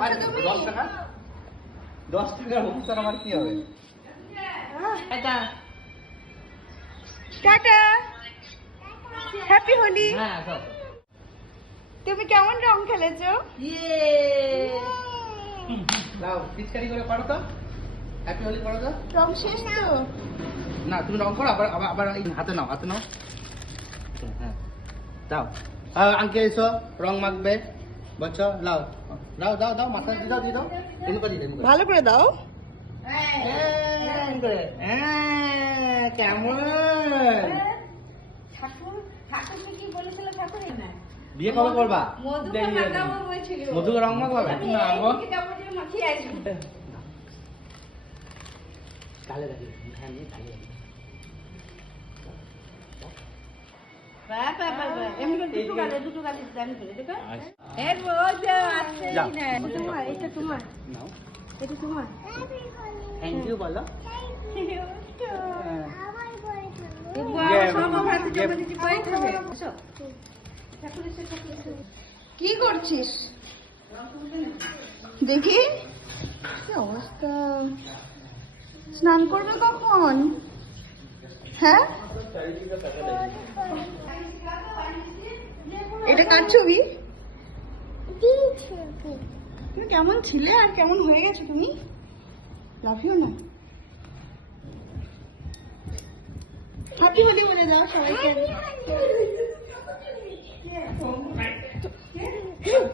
পারছো তুমি? 10 টাকা 10 টাকার অনুষ্ঠান আমার কি হবে? এটা টাটা, হ্যাপি হোলি। হ্যাঁ তুমি কেমন রং খেলেছো? দাও পিচকারি করে পারো তো, হ্যাপি হোলি করো তো। রং শেষ তো? না তুমি রং করো, আবার আবার আবার এই হাতে নাও, হাতে নাও। হ্যাঁ দাও। আঙ্কেল এসো, রং মাখবে বলছো। লাও দাও দাও দাও, মাথা দিয়ে দাও, দিয়ে দাও। এমনি করে দিতে ভালো করে দাও। কেমন ঠাকুরকে কি বলেছিল ঠাকুরই না? বিয়ে কবে করবা? মধুকে মাখাবো বলছিল। মধুকে রং মাখাবে? না গো, মাখিয়ে আসবে। গালে লাগিয়ে হ্যাঁ নিয়ে গালে লাগিয়ে দুটো গালি দান করে দেখো। এর রোজ আসছে না। এটা তোমার, নাও। এটা তোমার। থ্যাংক ইউ বলো। কি করছিস দেখি? কি অবস্থা! স্নান করবে কখন? হ্যাঁ, এটা কার ছবি? তুমি কেমন ছিলে আর কেমন হয়ে গেছো তুমি? লাফিও না। হ্যাপি হোলি বলে দাও সবাইকে।